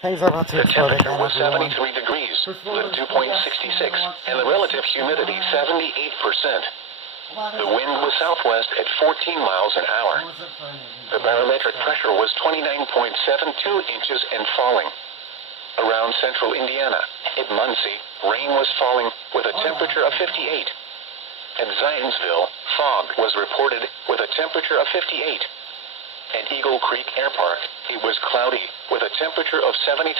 Things are about to The explode temperature again, was everyone. 73 degrees, with dew point 66, and the relative humidity 78%. The wind was southwest at 14 miles an hour. The barometric pressure was 29.72 inches and falling. Around central Indiana, at Muncie, rain was falling with a temperature of 58. At Zionsville, fog was reported with a temperature of 58. At Eagle Creek Air Park, it was cloudy with a temperature of 73.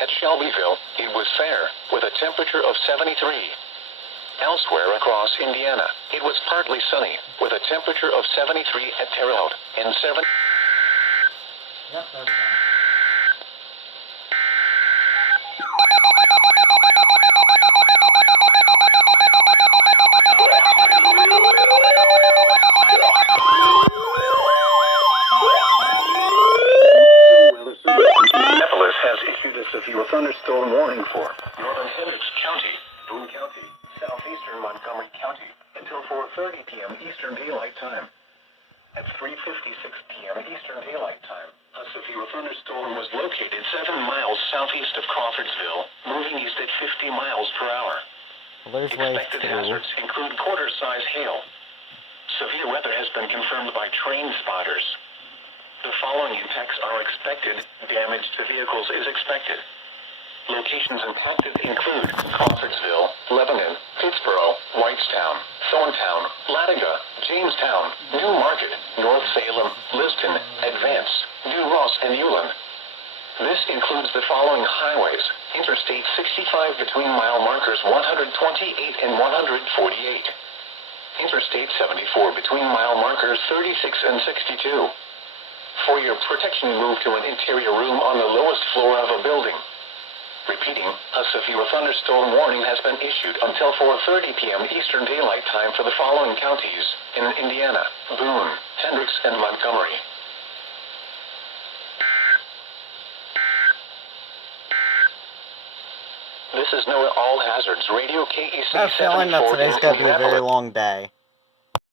At Shelbyville, it was fair with a temperature of 73. Elsewhere across Indiana, it was partly sunny with a temperature of 73 at Terre Haute and 7. Yep, there we go. Minneapolis has issued a severe thunderstorm warning for northern Hendricks County, Boone County, southeastern Montgomery County until 4:30 p.m. Eastern Daylight Time. At 3:56 p.m. Eastern Daylight Time, a severe thunderstorm was located 7 miles southeast of Crawfordsville, moving east at 50 miles per hour. Well, there's waves Expected too. hazards include quarter-size hail. Severe weather has been confirmed by train spotters. The following impacts are expected. Damage to vehicles is expected. Locations impacted include Crawfordsville, Lebanon, Pittsboro, Whitestown, Thorntown, Latiga, Jamestown, New Market, North Salem, Liston, Advance, New Ross, and Ulen. This includes the following highways: Interstate 65 between mile markers 128 and 148. Interstate 74 between mile markers 36 and 62. For your protection, move to an interior room on the lowest floor of a building. Repeating, a severe thunderstorm warning has been issued until 4:30 p.m. Eastern Daylight Time for the following counties in Indiana: Boone, Hendricks, and Montgomery. This is NOAA All Hazards Radio KEC I have a feeling that today's going to be a very long day.